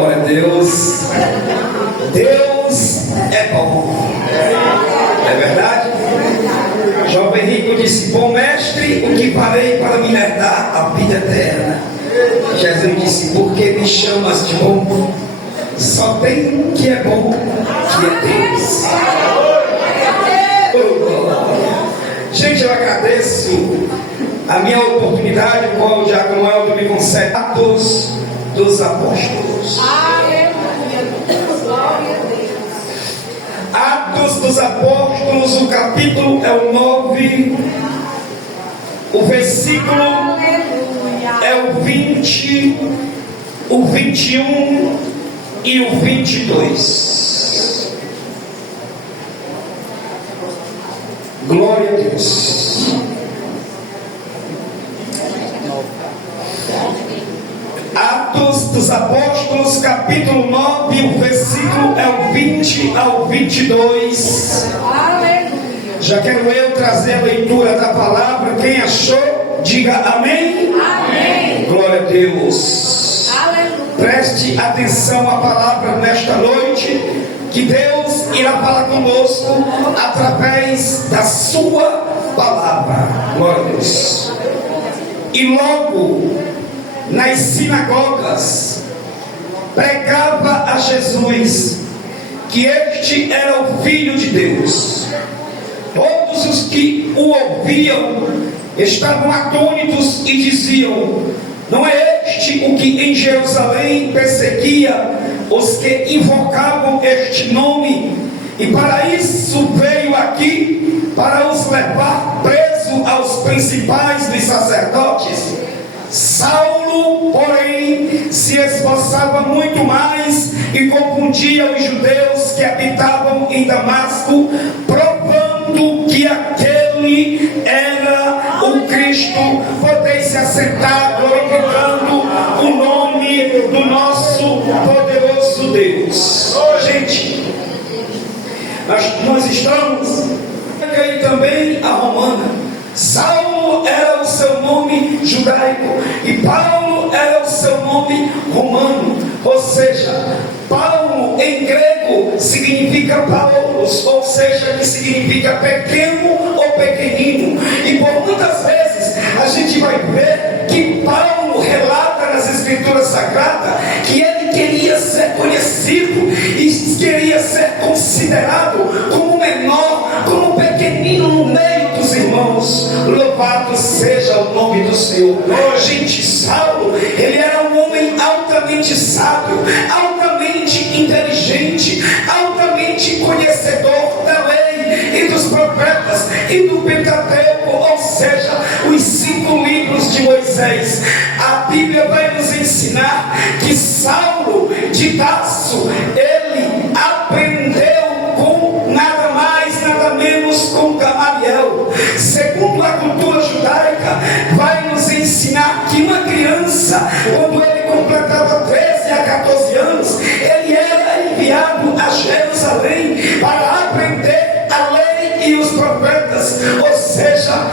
Glória a Deus. Deus é bom. É verdade? Jovem rico disse: bom mestre, o que farei para me herdar a vida eterna? Jesus disse: por que me chamas de bom? Só tem um que é bom, que é Deus. Oh, glória. Gente, eu agradeço a minha oportunidade, com o diácono Elton me concede. Atos dos Apóstolos. Atos dos Apóstolos, o capítulo é o 9, o versículo é o 20, o 21 e o 22. Glória a Deus. Atos dos Apóstolos, capítulo 9, o versículo é o 20 ao 22. Já quero eu trazer a leitura da palavra. Quem achou, diga amém. Amém. Glória a Deus. Aleluia. Preste atenção à palavra nesta noite, que Deus irá falar conosco através da sua palavra. Glória a Deus. E logo nas sinagogas pregava a Jesus que este era o Filho de Deus. Todos os que o ouviam estavam atônitos e diziam: não é este o que em Jerusalém perseguia os que invocavam este nome? E para isso veio aqui, para os levar preso aos principais dos sacerdotes. Saulo, porém, se esforçava muito mais e confundia os judeus que habitavam em Damasco, provando que aquele era o Cristo. Podeis se assentar, glorificando o nome do nosso poderoso Deus. Gente, nós estamos e também a romana. Saulo era o seu nome judaico e Paulo era o seu nome romano. Ou seja, Paulo em grego significa Paulos, ou seja, que significa pequeno ou pequenino. E por muitas vezes a gente vai ver que Paulo relata nas Escrituras Sagradas que ele queria ser conhecido e queria ser considerado como menor, como pequenino no meio dos irmãos. Louvado seja o nome do Senhor. Gente, Saulo, ele era um homem altamente sábio, altamente inteligente, altamente conhecedor da lei e dos profetas e do Pentateuco, ou seja, os 5 livros de Moisés. A Bíblia vai nos ensinar que Saulo de Tarso, ele aprendeu com nada mais, nada menos com Gamaliel. Segundo a cultura judaica, vai nos ensinar que uma criança, quando ele completava 13 a 14 anos, ele era enviado a Jerusalém para aprender a lei e os profetas. Ou seja,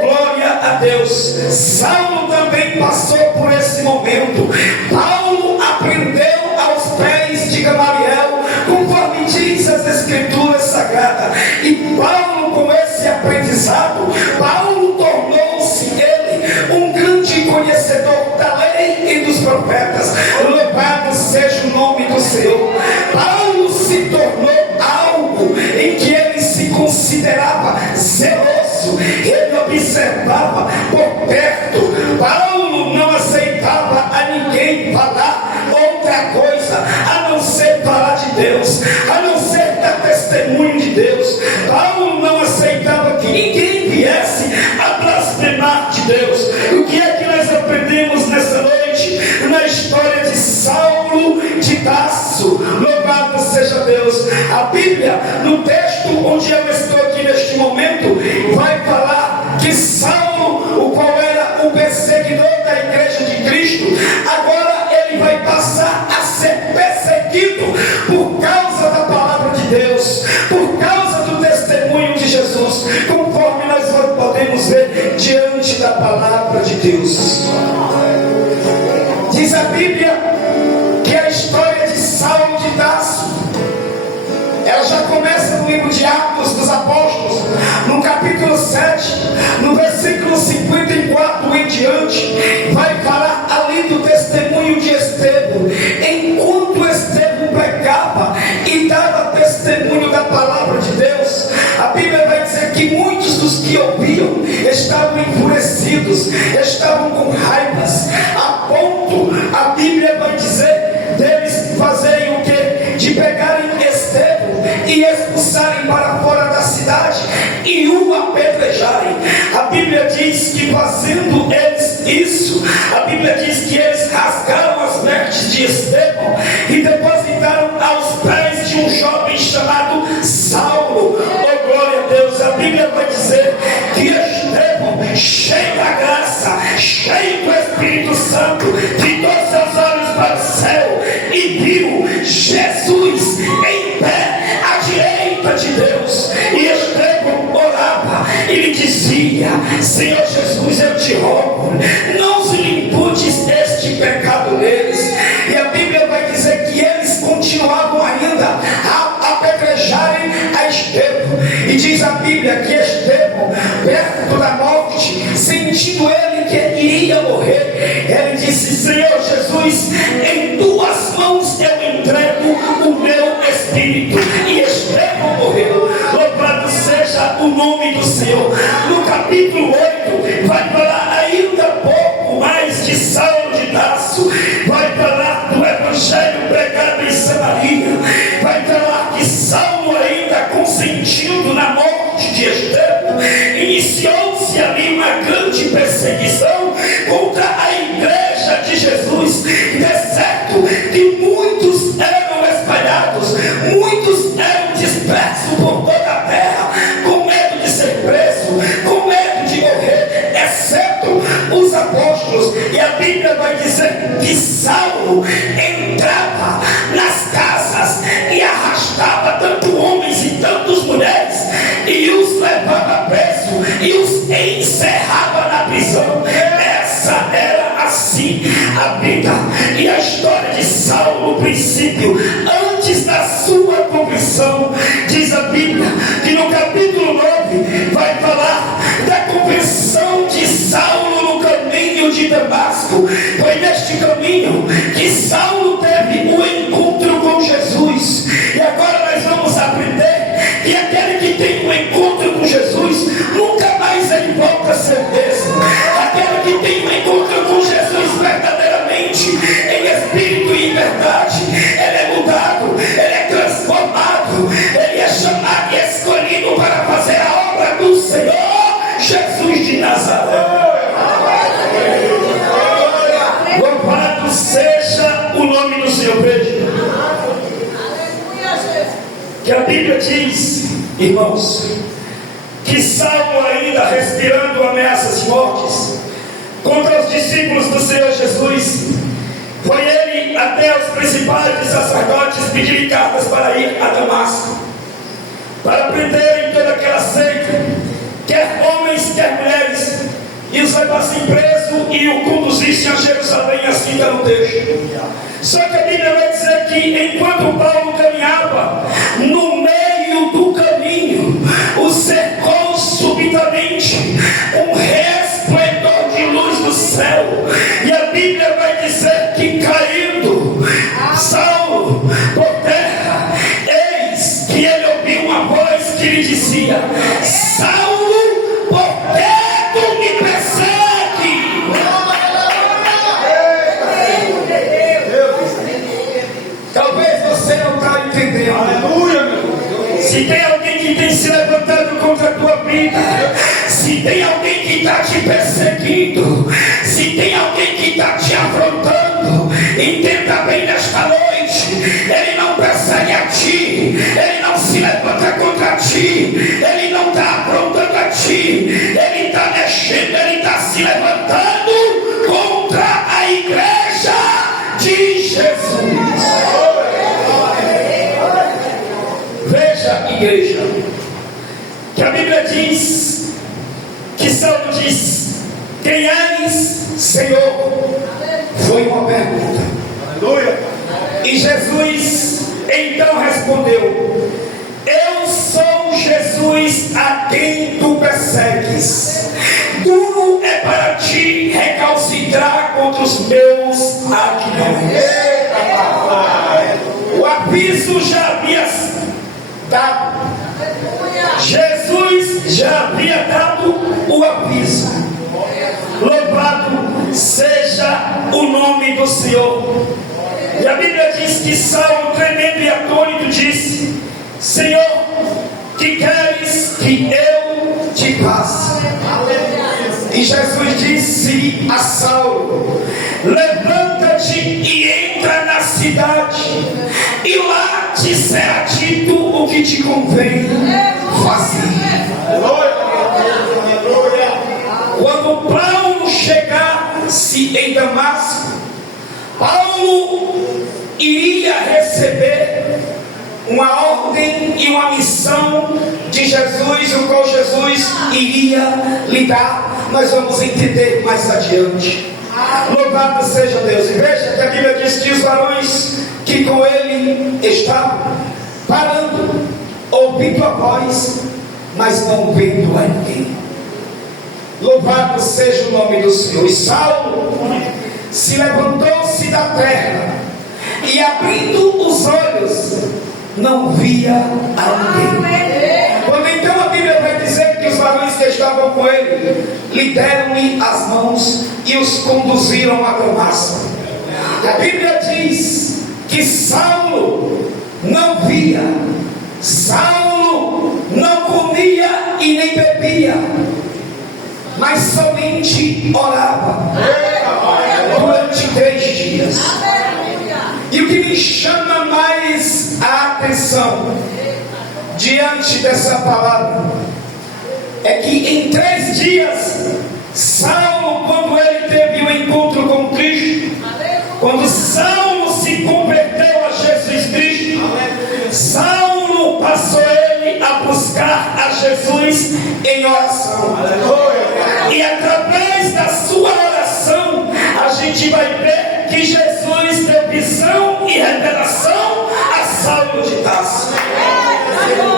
glória a Deus, Saulo também passou por esse momento. Paulo aprendeu aos pés de Gamaliel, conforme diz as Escrituras Sagradas. E Paulo, com esse aprendizado, Paulo tornou-se ele um grande conhecedor da lei e dos profetas. Louvado seja o nome do Senhor. Paulo se tornou algo em que ele se considerava zeloso. Ele observava por perto. Paulo não aceitava a ninguém falar outra coisa a não ser falar de Deus, a não ser dar testemunho de Deus. Paulo não aceitava que ninguém viesse a blasfemar de Deus. O que é que nós aprendemos nessa noite? Na história de Saulo de Tarso. Louvado seja Deus. A Bíblia, no texto onde eu estou aqui neste momento, vai falar que Saulo, o qual era o perseguidor da igreja de Cristo, agora ele vai passar a ser perseguido por causa da palavra de Deus, por causa do testemunho de Jesus, conforme nós podemos ver diante da palavra de Deus. Diz a Bíblia que a história já começa no livro de Atos dos Apóstolos, no capítulo 7, no versículo 54 em diante, vai falar ali do testemunho de Estevão. Enquanto Estevão pregava e dava testemunho da palavra de Deus, a Bíblia vai dizer que muitos dos que ouviam estavam enfurecidos, estavam com raivas, a ponto, a Bíblia vai dizer, deles fazerem o que? De pegarem Estevão e expulsarem para fora da cidade e o apedrejarem. A Bíblia diz que fazendo eles isso, a Bíblia diz que eles rasgaram as vestes de Estevão e depositaram aos pés de um jovem chamado Saulo. Oh, glória a Deus! A Bíblia vai dizer que Estevão, cheio da graça, cheio do Espírito Santo, fitou seus olhos para o céu e viu Jesus em pé à direita de Deus. E Estevão orava e lhe dizia: Senhor Jesus, eu te rogo, não se lhe imputes este pecado neles. E a Bíblia vai dizer que eles continuavam ainda a apedrejarem a Estevão. E diz a Bíblia que Estevão, perto da morte, sentindo ele que iria morrer, ele disse: Senhor Jesus, em tuas mãos eu entrego o meu espírito. E Estevão morreu. Louvado seja o nome do Senhor. No capítulo 8 vai falar ainda pouco mais de Saulo de Tarso, vai falar do evangelho pregado em Samaria, vai falar que Saulo, ainda consentindo na morte de Estevão, iniciou-se ali uma grande perseguição contra a igreja de Jesus. É certo que muitos eram espalhados, muitos eram dispersos por toda a terra, com medo de ser preso, com medo de morrer, exceto os apóstolos. E a Bíblia vai dizer que Saulo entrava nas casas e arrastava tanto homens e tantas mulheres e os levava preso e os encerrava na prisão. Essa era assim a vida e a história de Saulo no princípio, antes da sua conversão. Diz a Bíblia que no capítulo 9 vai falar da conversão de Saulo no caminho de Damasco. Foi neste caminho que Saulo teve o encontro com Jesus. E agora nós vamos aprender que aquele que tem um encontro com Jesus, nunca mais ele volta a ser o mesmo. Aquele que tem um encontro com Jesus verdadeiramente, em espírito e em verdade, ele é mudado, ele é transformado, ele é chamado e escolhido para fazer a obra do Senhor Jesus de Nazaré. Louvado seja o nome do Senhor. Veja que a Bíblia diz, irmãos, que Saulo, ainda respirando ameaças fortes contra os discípulos do Senhor Jesus, foi ele até os principais sacerdotes pedirem cartas para ir a Damasco, para prenderem toda aquela seita, quer homens, quer mulheres, e os levassem preso e o conduzissem a Jerusalém, assim está no texto. Só que a Bíblia vai dizer que enquanto Paulo caminhava, no meio do caminho, o cercou subitamente um resplendor de luz do céu. E a Bíblia vai dizer que caindo Saulo por terra, eis que ele ouviu uma voz que lhe dizia: Saulo, por que tu me persegue? Talvez você não está entendendo. Aleluia, meu Deus. Se tem alguém que tem se levantado contra a tua vida, se tem alguém que está te perseguindo, se tem alguém que está te afrontando, entenda bem nesta noite: ele não persegue a ti, ele não se levanta contra ti, ele não está afrontando a ti, ele está mexendo, ele está se levantando contra a igreja de Jesus. Veja, igreja, que a Bíblia diz que Saulo diz: quem és, Senhor? Foi uma pergunta. Aleluia. E Jesus então respondeu: Eu sou Jesus a quem tu persegues. Duro é para ti recalcitrar contra os meus aguilhões. O aviso já havia dado. Jesus já havia dado o aviso. Louvado seja o nome do Senhor. E a Bíblia diz que Saulo, tremendo e atônito, disse: Senhor, que queres que eu te faça? E Jesus disse a Saulo: levanta-te e entra na cidade, e lá te será dito o que te convém fazer. Quando Paulo chegasse em Damasco, Paulo iria receber uma ordem e uma missão de Jesus, o qual Jesus iria lhe dar. Nós vamos entender mais adiante. Louvado seja Deus. E veja que a Bíblia diz que os varões que com ele estavam parando, ouvindo a voz, mas não vendo a ninguém. Louvado seja o nome do Senhor. E Saulo se levantou-se da terra e, abrindo os olhos, não via a ninguém. Quando então a Bíblia vai dizer que os varões que estavam com ele lhe deram-lhe as mãos e os conduziram a Damasco. A Bíblia diz que Saulo não via, Saulo não comia e nem bebia, mas somente orava durante 3 dias. E o que me chama mais a atenção diante dessa palavra é que em 3 dias Saulo, quando ele teve um encontro com Cristo, quando Saulo se converteu a Jesus Cristo, Saulo passou ele a buscar a Jesus em oração. E através da sua oração a gente vai ver que Jesus deu visão e revelação a Saulo de Tarso.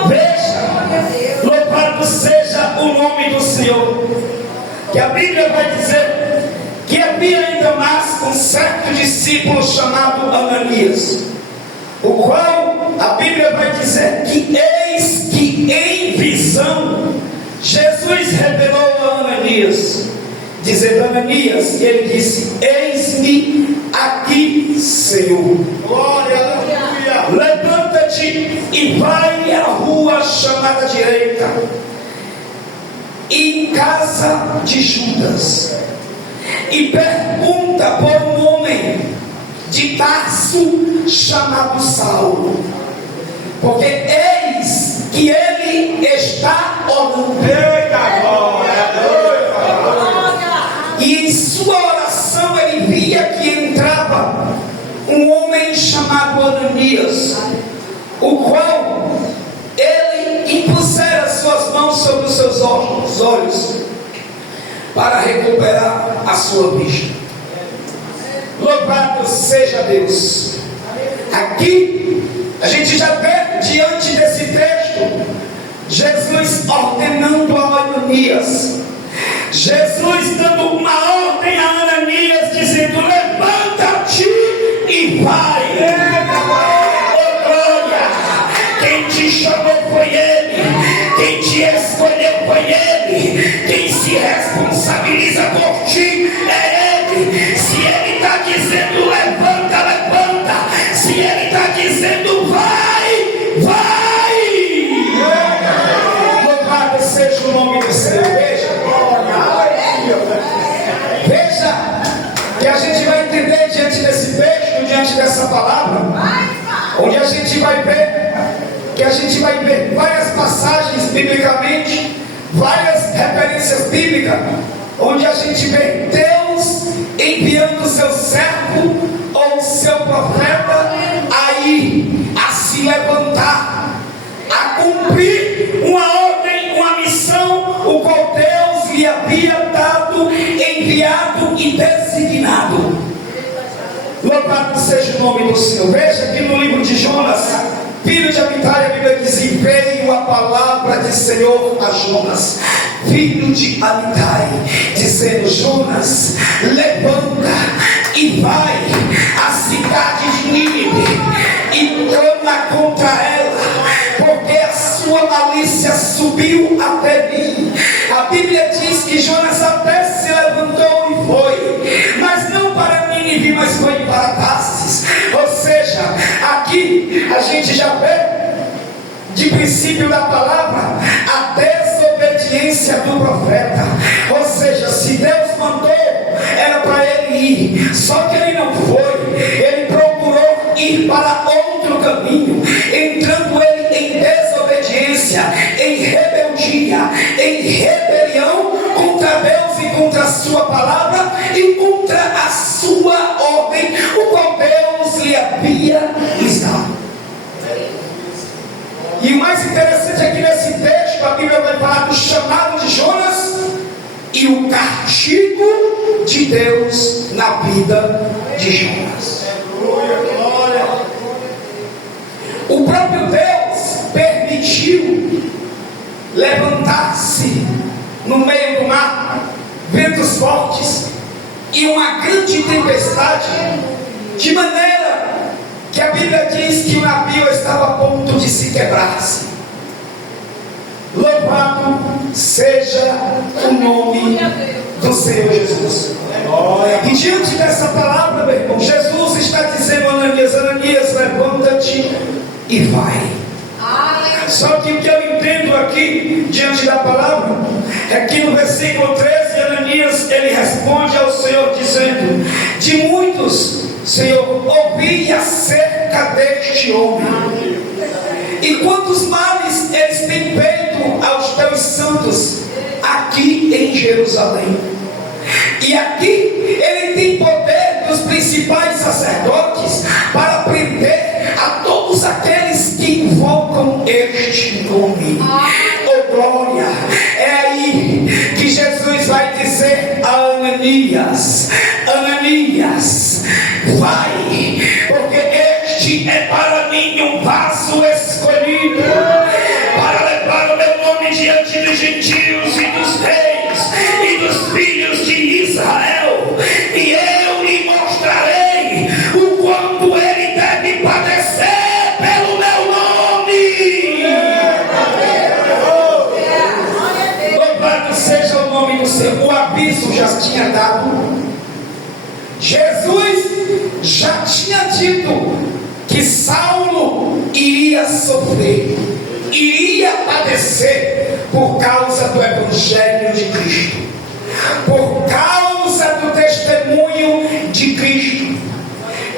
Veja, louvado seja o nome do Senhor, que a Bíblia vai dizer que havia em Damasco um certo discípulo chamado Ananias, o qual a Bíblia vai dizer que eis que em visão Jesus revelou a Ananias, dizendo: Ananias, e ele disse: eis-me aqui, Senhor. Glória, levanta-te e vai à rua chamada direita, e em casa de Judas, e pergunta por um homem de Tarso chamado Saulo, porque eis que ele está orando. E em sua oração ele via que entrava um homem chamado Ananias, o qual ele impusera suas mãos sobre os seus olhos para recuperar a sua vista. Louvado seja Deus. Aqui a gente já vê, diante desse texto, Jesus ordenando a Ananias, Jesus dando uma ordem a Ananias, dizendo: levanta-te e vai. Oh glória! Quem te chamou foi Ele, quem te escolheu foi Ele, quem se responsabiliza por ti é Ele. Se Ele está dizendo levanta, levanta. Se Ele está dizendo vai, vai. Louvado seja o nome do Senhor. Veja que a gente vai entender diante desse texto, diante dessa palavra, onde a gente vai ver que a gente vai ver várias passagens biblicamente, várias referências bíblicas, onde a gente vê Deus enviando o seu servo ou o seu profeta aí a se levantar, a cumprir uma ordem, uma missão, o qual Deus lhe havia dado, enviado e designado. Louvado seja o nome do Senhor. Veja que no livro de Jonas, filho de Amitai, a Bíblia diz: e veio a palavra do Senhor a Jonas, filho de Amitai, dizendo: Jonas, levanta e vai à cidade de Nínive e clama contra ela, porque a sua malícia subiu até mim. A Bíblia diz que Jonas até se levantou e foi, mas não para Nínive, mas foi para Tarsis. Ou seja, aqui a gente já vê de princípio da palavra a desobediência do profeta. Ou seja, se Deus mandou, era para ele ir, só que ele não foi. Ele procurou ir para outro caminho, entrando ele em desobediência, em rebeldia, em rebelião contra Deus e contra a sua palavra e contra a sua ordem, o qual Deus lhe havia dado. E o mais interessante é que nesse texto a Bíblia vai falar do chamado de Jonas e o castigo de Deus na vida de Jonas. O próprio Deus permitiu levantar-se no meio do mar ventos fortes e uma grande tempestade, de maneira que a Bíblia diz que o navio estava a ponto de se quebrar-se. Louvado seja o nome do Senhor Jesus. E diante dessa palavra, meu irmão, Jesus está dizendo a Ananias: Ananias, levanta-te e vai. Só que o que eu entendo aqui, diante da palavra, é que no versículo 13, Ananias, ele responde ao Senhor dizendo: de muitos, Senhor, ouvi acerca deste homem, e quantos males eles têm feito aos teus santos aqui em Jerusalém. E aqui ele tem poder dos principais sacerdotes para prender a todos aqueles que invocam este nome. Oh glória! É aí que Jesus vai dizer a Ananias: Ananias, vai, porque este é para mim um vaso escolhido para levar o meu nome diante dos gentios e dos reis e dos filhos de Israel, e eu lhe mostrarei o quanto ele deve padecer pelo meu nome. Louvado seja o nome do Senhor. O aviso já tinha dado. Jesus já tinha dito que Saulo iria sofrer, iria padecer por causa do Evangelho de Cristo, por causa do testemunho de Cristo.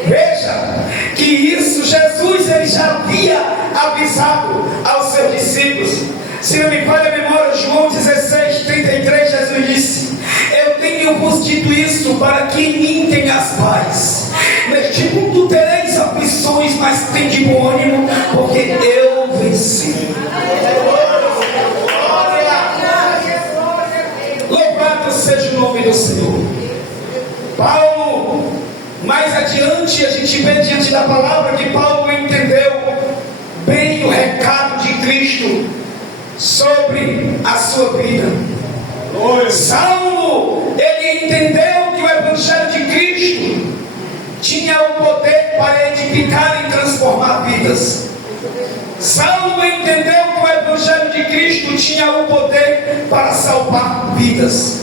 Veja que isso Jesus ele já havia avisado aos seus discípulos. Se não me falha a memória, João 16:33, Jesus disse: eu tenho-vos dito isso para que em mim tenhas paz. Neste mundo tereis aflições, mas tem de bom ânimo, porque eu venci. Louvado seja o nome do Senhor. Paulo, mais adiante, a gente vê diante da palavra que Paulo entendeu bem o recado de Cristo sobre a sua vida. Saulo, ele entendeu que o Evangelho de Cristo tinha o poder para edificar e transformar vidas. Saulo entendeu que o Evangelho de Cristo tinha o poder para salvar vidas.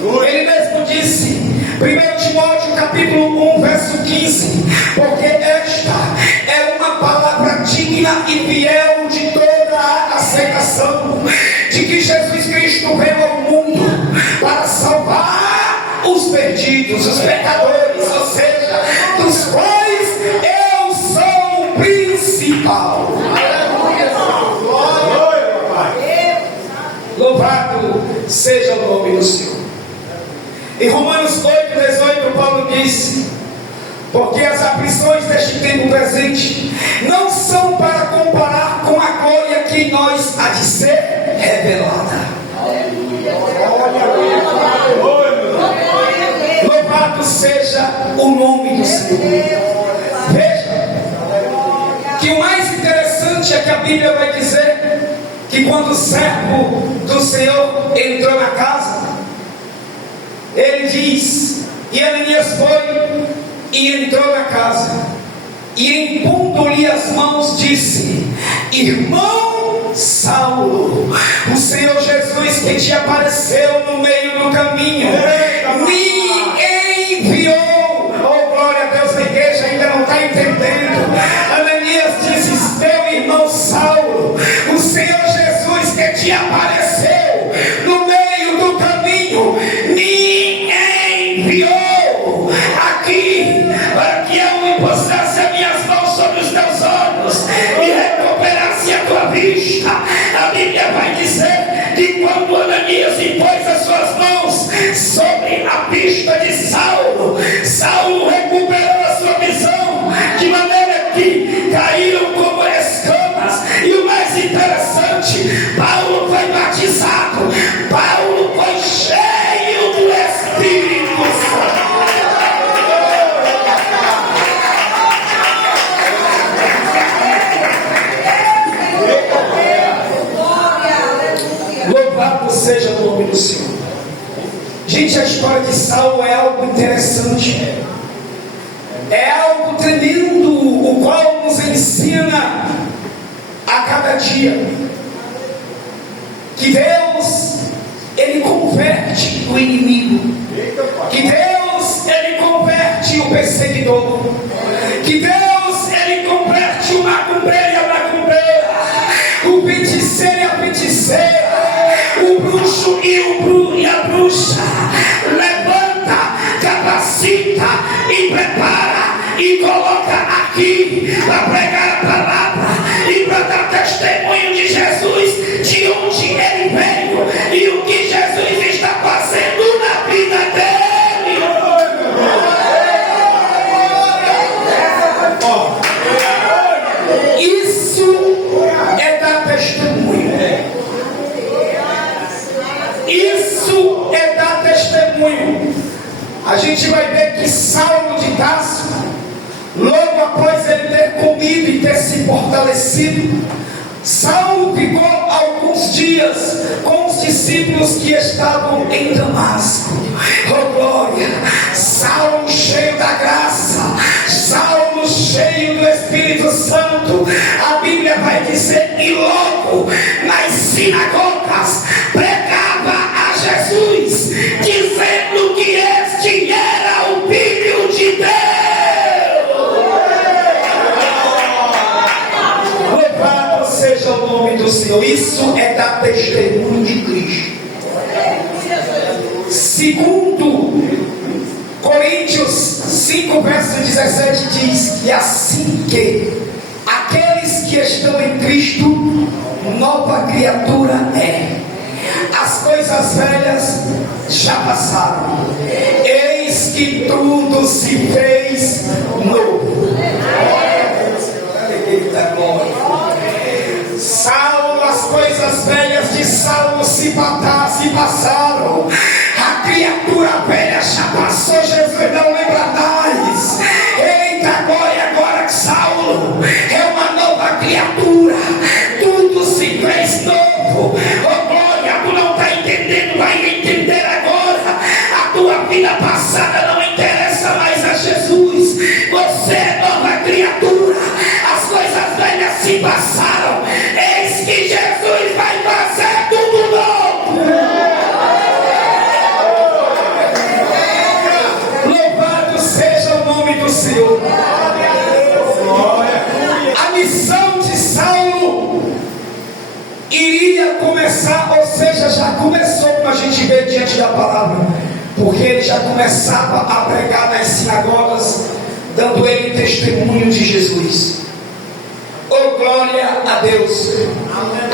Ele mesmo disse, 1 Timóteo capítulo 1, verso 15: porque esta é uma palavra digna e fiel de toda a aceitação, de que Jesus Cristo veio ao mundo para salvar os perdidos, os pecadores, ou seja, dos quais eu sou o principal. Louvado seja o nome do Senhor. Em Romanos 8:18, Paulo disse: porque as aflições deste tempo presente não são para comparar com a glória que em nós há de ser revelada. Louvado seja o nome do Senhor. Veja que o mais interessante interessante é que a Bíblia vai dizer que quando o servo do Senhor entrou na casa, ele diz, e Ananias foi e entrou na casa, e impondo-lhe as mãos disse: irmão Saulo, o Senhor Jesus que te apareceu no meio do caminho me enviou. Oh, glória a Deus, a igreja ainda não está entendendo. Ananias disse: teu irmão Saulo, o Senhor Jesus que te apareceu no meio do caminho me enviou aqui para que eu impusesse as minhas mãos sobre os teus olhos e recuperasse a tua vista. A Bíblia vai dizer que quando Ananias impôs as suas mãos sobre a vista de Saulo, Saulo recuperou a sua visão, de maneira que caíram como escamas. E o mais interessante, Paulo foi batizado, Paulo foi cheio do Espírito Santo. Louvado seja o nome do Senhor. Gente, a história de Saulo é algo interessante, é algo tremendo, o qual nos ensina a cada dia que Deus, Ele converte o inimigo, que Deus, Ele converte o perseguidor, que Deus, Ele converte o macumbeiro e a macumbeira, o feiticeiro e a feiticeira, o bruxo e a bruxa. Levanta, capacita e prepara e coloca aqui para pregar a palavra e para dar testemunho de Jesus, de onde ele veio e o que Jesus está fazendo na vida dele. Isso é dar testemunho. Isso é dar testemunho. A gente vai ver que Saulo de Tarso, logo após ele ter comido e ter se fortalecido, Saulo ficou alguns dias com os discípulos que estavam em Damasco. Oh glória! Saulo cheio da graça, Saulo cheio do Espírito Santo. A Bíblia vai dizer: e logo nas sinagogas pregava a Jesus, dizendo que este era o Filho de Deus. Louvado seja o nome do Senhor. Isso é dar testemunho de Cristo. Segundo Coríntios 5, verso 17 diz que assim que aqueles que estão em Cristo, nova criatura é. As coisas velhas já passaram, eis que tudo se fez novo. Eita glória! Saulo, as coisas velhas de Saulo se passaram, a criatura velha já passou, Jesus não lembra mais. Eita glória! Agora que Saulo é uma nova criatura, tudo se fez novo. Oh glória! Tu não está entendendo, vai entender agora. A tua vida passada não interessa mais a Jesus. Você é nova criatura, as coisas velhas se passaram, eis que Jesus vai fazer tudo novo. Louvado seja o nome do Senhor. A missão de Saulo iria começar, ou seja, já começou, como a gente vê diante da palavra, porque ele já começava a pregar nas sinagogas, dando ele testemunho de Jesus. Oh glória a Deus!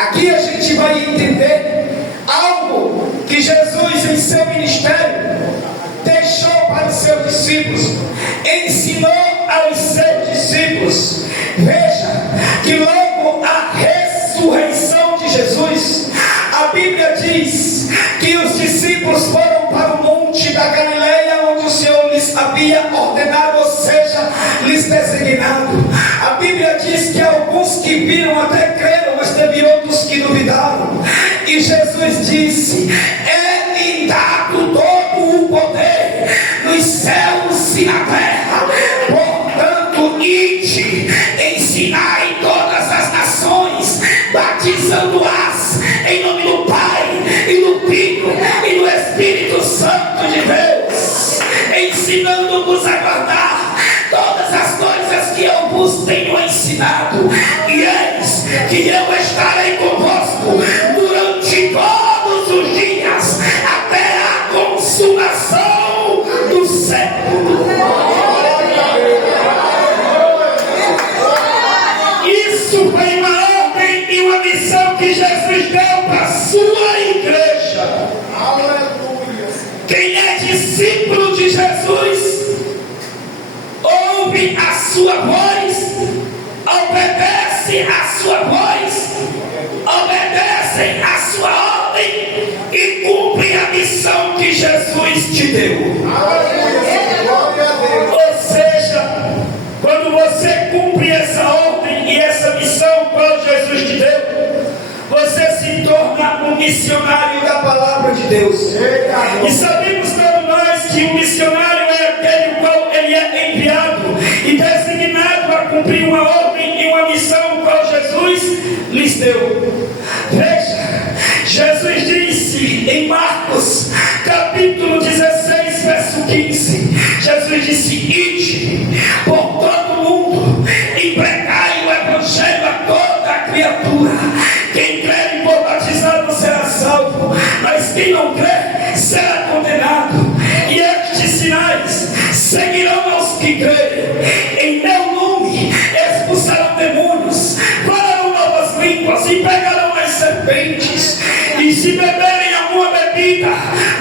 Aqui a gente vai entender algo que Jesus em seu ministério deixou para os seus discípulos, ensinou aos seus discípulos. Veja que logo a ressurreição de Jesus, a Bíblia diz que os discípulos foram para o monte da Galileia, onde o Senhor lhes havia ordenado, ou seja, lhes designado. A Bíblia diz diz que alguns que viram até creram, mas teve outros que duvidaram. E Jesus disse: é-me dado todo o poder nos céus e na terra. Portanto, ide, ensinai todas as nações, batizando-as em nome do Pai, e do Filho, e do Espírito Santo de Deus, ensinando-vos a guardar todas as coisas que eu vos tenho ensinado. E eis que eu estarei convosco durante todos os dias, até a consumação do século. Isso foi uma ordem e uma missão que Jesus deu para a sua igreja. Quem é discípulo de Jesus ouve a sua voz, obedece a sua voz, obedecem a sua ordem e cumpre a missão que Jesus te deu. Ou seja, quando você cumpre essa ordem e essa missão que Jesus te deu, você se torna um missionário da palavra de Deus. E sabemos todos nós que o missionário é aquele qual ele é enviado e designado a cumprir uma ordem e uma missão qual Jesus lhes deu. Veja, Jesus disse em Marcos capítulo 16, verso 15, Jesus disse: ide por todo o mundo e pregai o evangelho a toda a criatura. Quem crer e for batizado será salvo, mas quem não crer será condenado. E estes sinais seguirão aos que crerem. Em meu nome expulsarão demônios, falarão novas línguas e pegarão as serpentes. E se beberem alguma bebida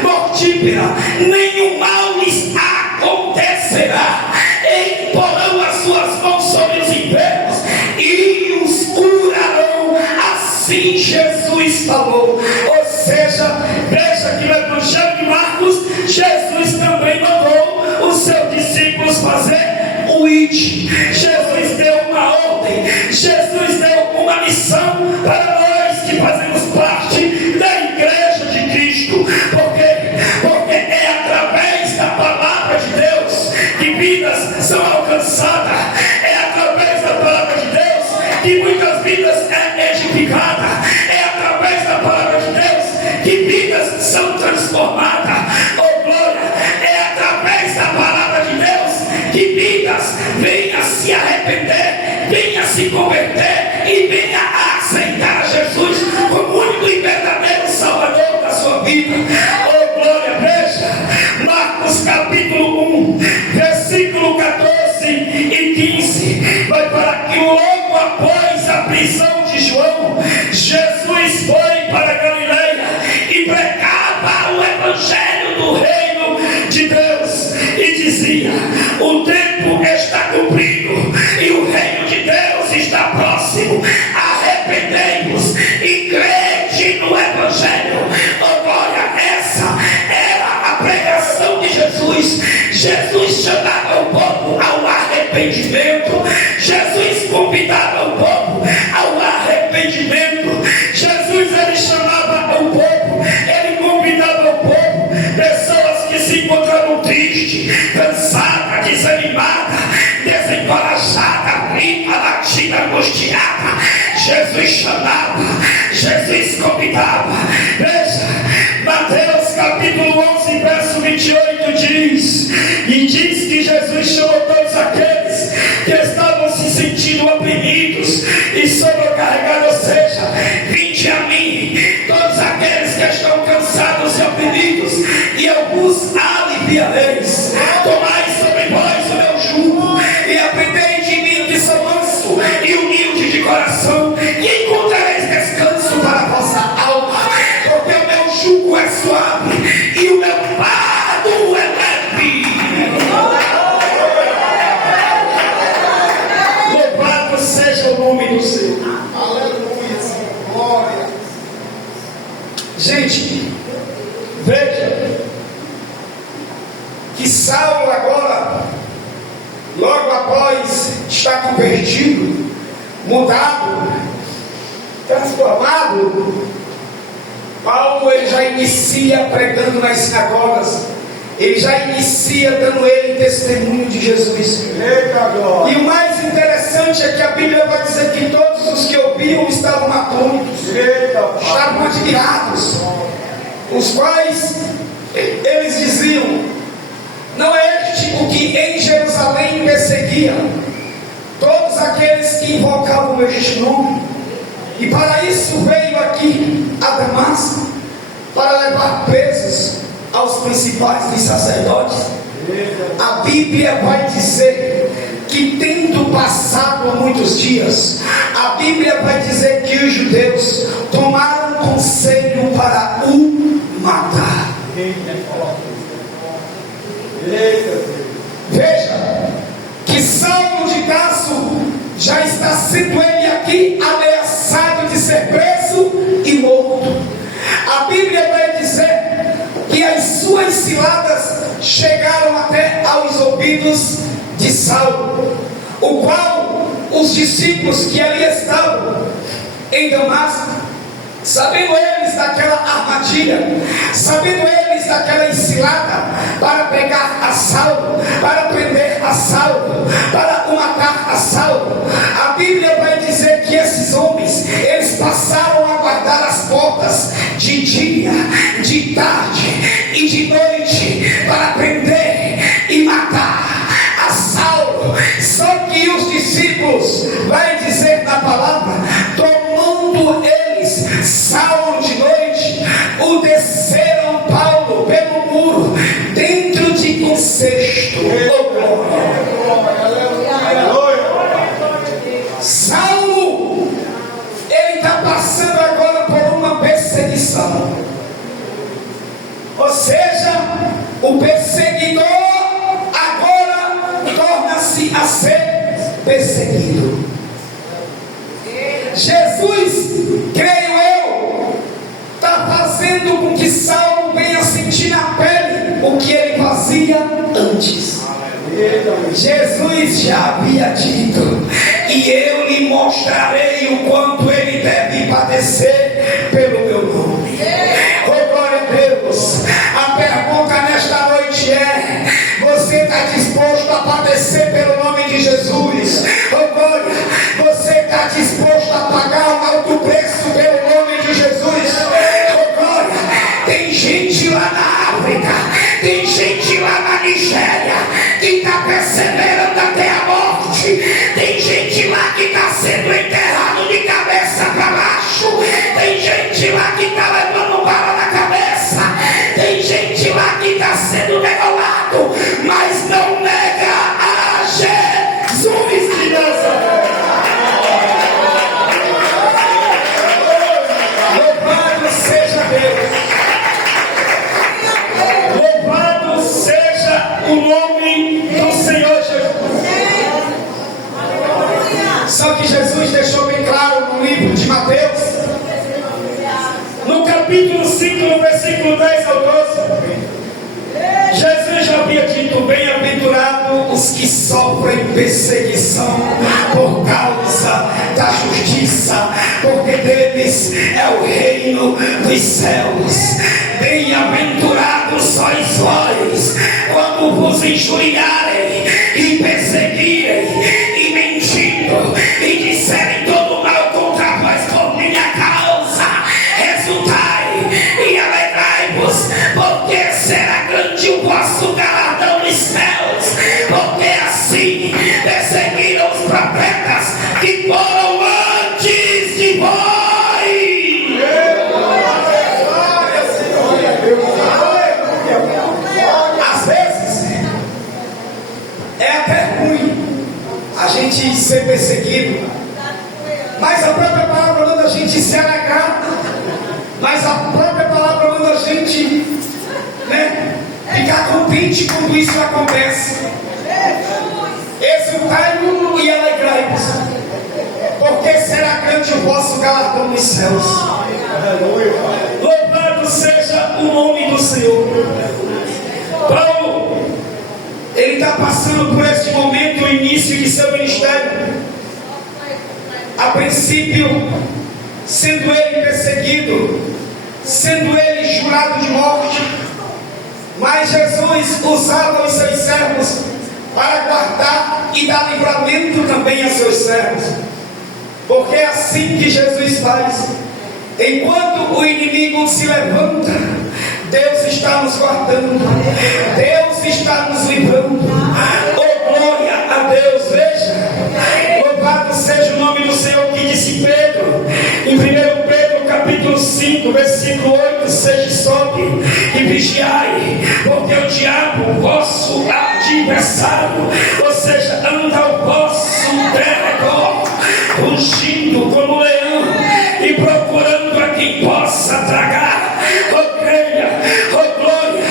mortífera, nenhum mal lhes acontecerá. E porão as suas mãos sobre os enfermos e os curarão. Assim Jesus falou. Ou seja, veja que no Evangelho de Marcos, Jesus também mandou os seus discípulos fazer o ide. Jesus deu uma ordem, Jesus deu uma missão para nós que fazemos parte da igreja de Cristo. Porque é através da palavra de Deus que vidas são alcançadas. É através da palavra de Deus que muitas vidas é edificada. É através da palavra de Deus que vidas são transformadas. Oh glória! É através da palavra de Deus que vidas venham se arrepender, venham se converter e venham a aceitar Jesus como único e verdadeiro Salvador da sua vida. Oh glória! Veja, Marcos capítulo 1, versículo 14 e 15, vai para que logo após a prisão de João, Jesus foi para Galileia e pregava o evangelho do reino de Deus e dizia: o tempo está cumprido e o reino de Deus está próximo. Arrependei-vos e crede no evangelho. Oh glória! Essa era a pregação de Jesus. Jesus chamava o povo ao arrependimento. Jesus convidava o povo ao arrependimento. Jesus, ele chamava o povo, ele convidava o povo, pessoas que se encontravam tristes, cansadas, desanimadas, desencorajadas, aflita, batida, angustiada. Jesus chamava, Jesus convidava. Veja, Mateus capítulo 11, verso 28 diz que Jesus chamou todos aqueles que estavam se sentindo oprimidos e sobrecarregados, ou seja, vinde a mim, todos aqueles que estão cansados e oprimidos, e eu vos aliviareis. Tomai sobre vós o meu jugo e aprendei de mim, que sou manso e humilde de coração, e encontrareis descanso para a vossa alma, porque o meu jugo é suave e o meu fardo é leve. Louvado seja o nome do Senhor. Aleluia, glória. Gente, veja que Saulo agora, logo após estar convertido, mudado, transformado, Paulo ele já inicia pregando nas sinagogas, ele já inicia dando ele testemunho de Jesus. Eita glória. E o mais interessante é que a Bíblia vai dizer que todos os que ouviam estavam atônitos, estavam admirados, os quais eles diziam: não é este o que em Jerusalém perseguia todos aqueles que invocavam este nome? E para isso veio aqui a Damasco, para levar presos aos principais dos sacerdotes. A Bíblia vai dizer que, tendo passado muitos dias, a Bíblia vai dizer que os judeus tomaram conselho para o matar. Veja que Saulo de Tarso já está sendo ele aqui ameaçado de ser preso e morto. A Bíblia vai dizer que as suas ciladas chegaram até aos ouvidos de Saulo, o qual os discípulos que ali estavam em Damasco, sabendo eles daquela armadilha, sabendo eles daquela encilada para pegar a Saulo, para prender a Saulo, para o matar a Saulo, a Bíblia vai dizer que esses homens, eles passaram a guardar as portas de dia, de tarde e de noite, para prender e matar a Saulo. Só que os discípulos, vai dizer na palavra, tomando eles Saulo de noite, o desceram Paulo pelo muro, dentro de um cesto. Saulo, ele está passando agora por uma perseguição. Ou seja, o perseguidor agora torna-se a ser perseguido. Jesus, creio eu, está fazendo com que Saulo venha sentir na pele o que ele fazia antes. Jesus já havia dito: e eu lhe mostrarei o quanto ele deve padecer pelo meu nome. Oh, glória a Deus. A pergunta nesta noite é: você está disposto a padecer pelo nome de Jesus? Oh, glória. Você está disposto a pagar um alto preço pelo nome de Jesus? Oh, glória. Tem gente lá na África, tem gente lá na Nigéria que está perseverando até a morte. Tem gente lá que está sendo enterrado de cabeça para baixo. Tem gente lá que está levando bala na cabeça. Tem gente lá que está sendo degolado, mas não nega a Jesus de Nazaré. Louvado seja Deus. Louvado seja o nome do Senhor Jesus. Só que Jesus deixou bem claro no livro de Mateus, no capítulo 5, no versículo 10 ao 12, Jesus já havia dito: bem-aventurados os que sofrem perseguição por causa da justiça, porque deles é o reino dos céus. Bem-aventurados sois vós, quando vos injuriarem e perseguirem e mentindo e disserem todo mal contra vós por minha causa. Exultai e alegrai-vos, porque será grande o vosso galardão nos céus, porque assim perseguiram os profetas que foram antes de vós. Às vezes é até ruim a gente ser perseguido, mas a própria palavra manda a gente se alegrar, mas a própria palavra manda a gente, ficar contente quando isso acontece. Exultai-vos e alegrai-vos, porque será grande o vosso galardão nos céus. Louvado seja o nome do Senhor. Paulo, ele está passando por este momento, o início de seu ministério. a princípio, sendo ele perseguido, sendo ele jurado de morte, mas Jesus usava os seus servos para guardar e dar livramento também a seus servos, porque é assim que Jesus faz. Enquanto o inimigo se levanta, Deus está nos guardando, Deus está nos livrando. Oh, glória a Deus! Veja, louvado seja o nome do Senhor, que disse Pedro, em 1 Pedro capítulo 5, versículo 8: seja sóbrio e vigiai, porque o diabo, vosso adversário, ou seja, anda ao vosso derredor, rugindo como leão e procurando a quem possa tragar. Oh, creia, oh, glória!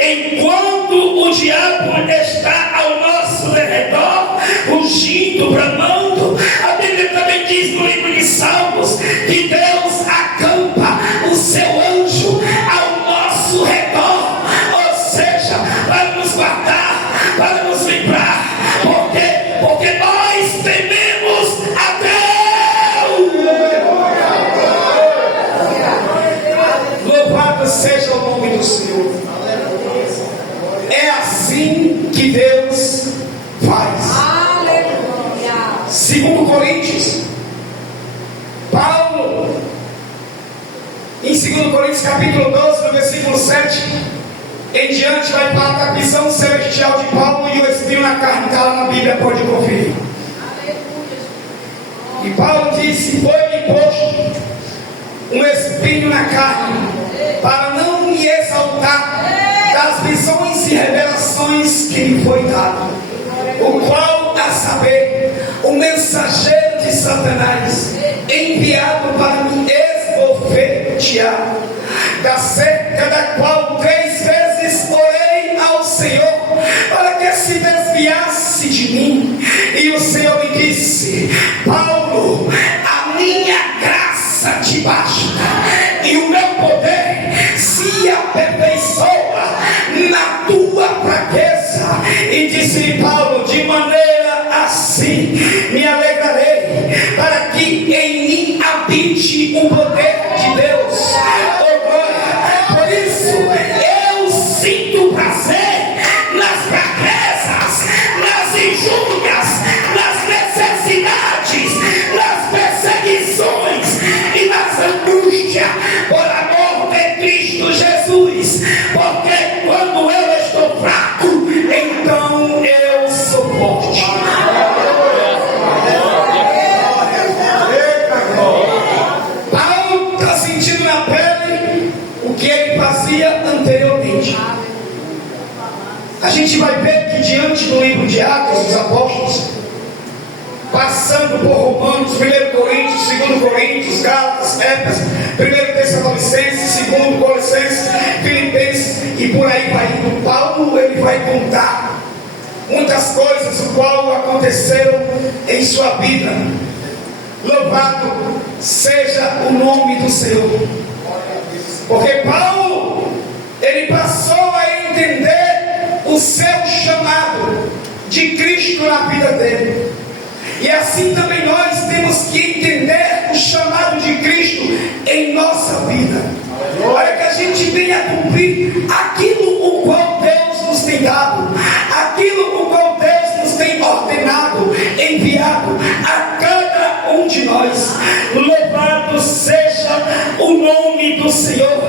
Enquanto o diabo está ao nosso derredor, rugindo, bramando, a Bíblia também diz no livro de Salmos que Deus acampa o seu anjo ao nosso redor, ou seja, para nos guardar, para nos livrar. Porque nós tememos a Deus. Louvado seja o nome do Senhor. É assim que Deus faz. Segundo Coríntios, Paulo, em 2 Coríntios capítulo 12, no versículo 7 em diante, vai falar da visão celestial de Paulo, e o espinho na carne está lá na Bíblia, pode conferir. E Paulo disse: foi-me posto um espinho na carne, para não me exaltar das visões e revelações que me foi dado, o qual, a saber, o mensageiro de Satanás, enviado para me esbofetear, da cerca da qual 3 vezes orei ao Senhor para que se desviasse de mim, e o Senhor me disse: Paulo, a minha graça te basta, e o meu poder se aperfeiçoa na tua fraqueza. E disse Paulo: de maneira assim me alegrarei, para que em mim habite o poder de Deus. Oh, glória! Por isso eu sinto prazer nas fraquezas, nas injúrias, nas necessidades, nas perseguições e nas angústias, por amor de Cristo Jesus. Porque quando eu estou fraco, então eu sou forte. Paulo está sentindo na pele o que ele fazia anteriormente. A gente vai ver que diante do livro de Atos dos Apóstolos, passando por Romanos, 1 Coríntios, 2 Coríntios, Gálatas, Éfeso, 1 Tessalonicenses, 2 Colossenses, Filipenses, e por aí vai indo. Paulo, ele vai contar muitas coisas o qual aconteceram em sua vida. Louvado seja o nome do Senhor. Porque Paulo, ele passou a entender o seu chamado de Cristo na vida dele. E assim também nós temos que entender o chamado de Cristo em nossa vida, para que a gente venha cumprir aquilo o qual Deus nos tem dado, aquilo o qual Deus nos tem ordenado, enviado a cada um de nós. Louvado seja o nome do Senhor.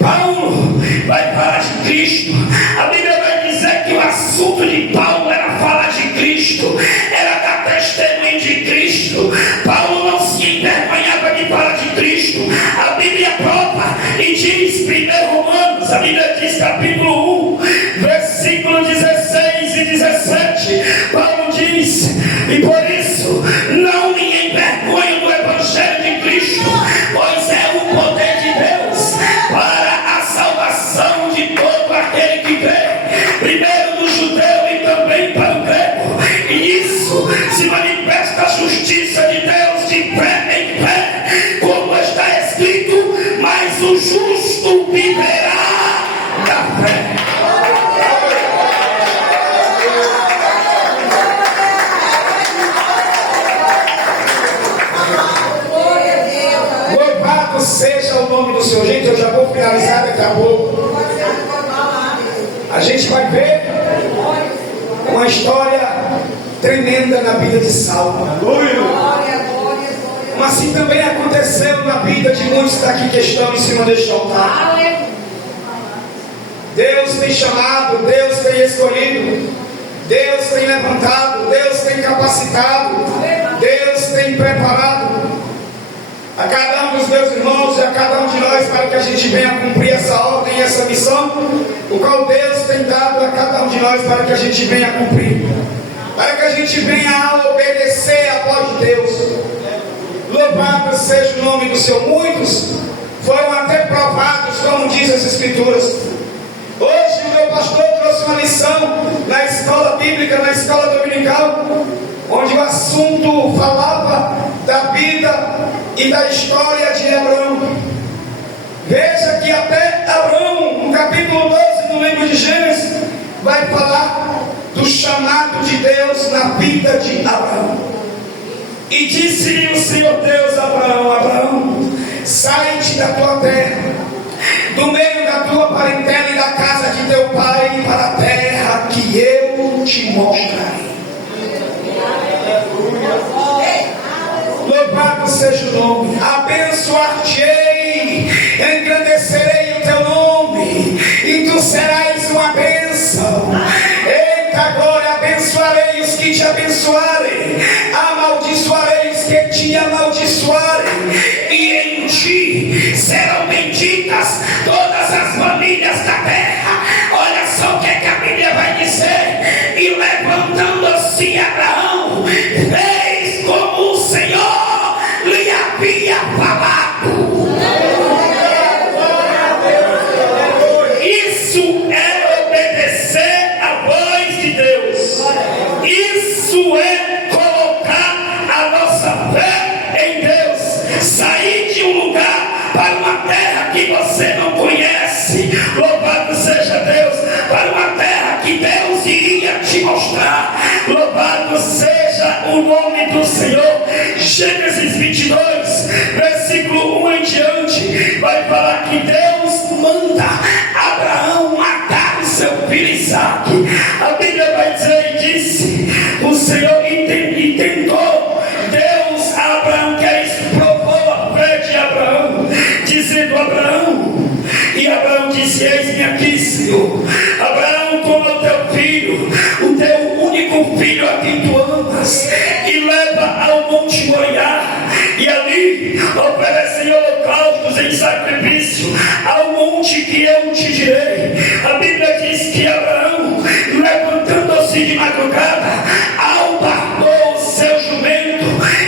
Paulo vai falar de Cristo. A Bíblia vai dizer que o assunto de Paulo era falar de Cristo, era dar testemunho de Cristo. Paulo não se envergonhava de falar de Cristo. A Bíblia prova e diz, 1 Romanos, a Bíblia diz, capítulo 1, versículo 16 e 17, Paulo diz: e por isso não me envergonho do Evangelho de Cristo, pois é o poder de Deus para a salvação de todo aquele que crê, primeiro do judeu e também para o grego. E nisso se manifesta a justiça de Deus de fé em fé, como está escrito: mas o justo viverá da fé. nome do Senhor. Gente, eu já vou finalizar daqui a pouco. A gente vai ver uma história tremenda na vida de Saulo. Mas assim também aconteceu na vida de muitos daqui que estão em cima deste altar. Deus tem chamado, Deus tem escolhido, Deus tem levantado, Deus tem capacitado, Deus tem preparado a cada um dos meus irmãos e a cada um de nós para que a gente venha cumprir essa ordem e essa missão, o qual Deus tem dado a cada um de nós para que a gente venha cumprir, para que a gente venha obedecer a voz de Deus. Louvado seja o nome do Senhor. Muitos foram até provados, como diz as Escrituras. Hoje o meu pastor trouxe uma lição na escola bíblica, na escola dominical, onde o assunto falava da vida e da história de Abraão. Veja que até Abraão, no capítulo 12 do livro de Gênesis, vai falar do chamado de Deus na vida de Abraão. E disse-lhe o Senhor Deus a Abraão: Abraão, sai-te da tua terra, do meio da tua parentela e da casa de teu pai, para a terra que eu te mostrarei. Louvado seja o nome. Abençoar-te-ei, engrandecerei o teu nome, e tu serás uma bênção. Eita glória, abençoarei os que te abençoarem, amaldiçoarei os que te amaldiçoarem, e em ti serão benditas todas as famílias da terra. Olha só o que a Bíblia vai dizer: e levantando-se Abraão, fez como o Senhor lhe havia falado. Isso é obedecer à voz de Deus. Isso é colocar a nossa fé em Deus. Sair de um lugar para uma terra que você não conhece. Louvado seja Deus. Para uma terra que Deus iria te mostrar. Louvado seja o nome do Senhor. Gênesis 22, versículo 1 em diante, vai falar que Deus manda Abraão matar o seu filho Isaque. A Bíblia vai dizer e disse: o Senhor tentou Deus a Abraão, que é isso, provou a fé de Abraão, dizendo: Abraão. E Abraão disse: eis-me aqui, Senhor. Abraão, toma o teu filho, o teu único filho a quem tu amas, e leva ao monte Moriá, e ali oferecem holocaustos em sacrifício ao monte que eu te direi. A Bíblia diz que Abraão, levantando-se de madrugada, albardou o seu jumento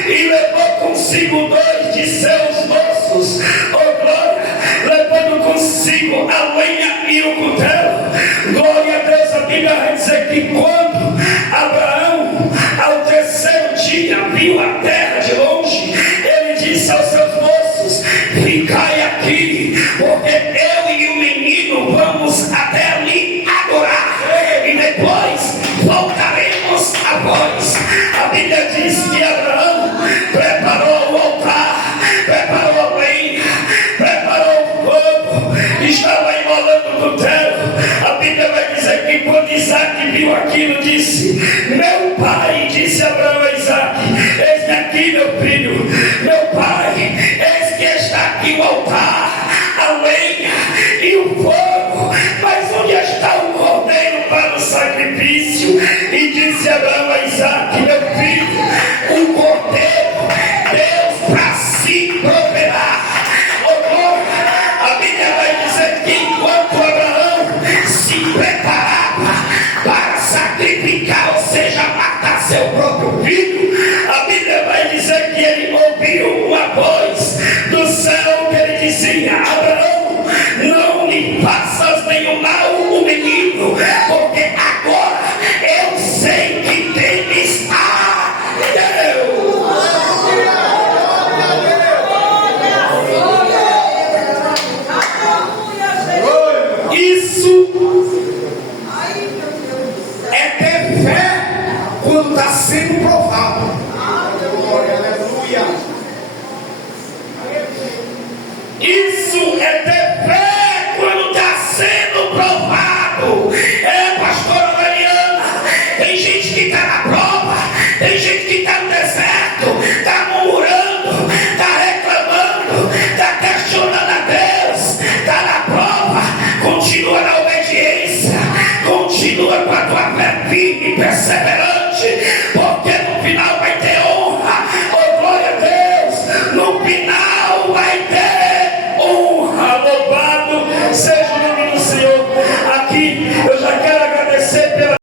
e levou consigo 2 de seus moços, oh glória, levando consigo a lenha e o cutelo.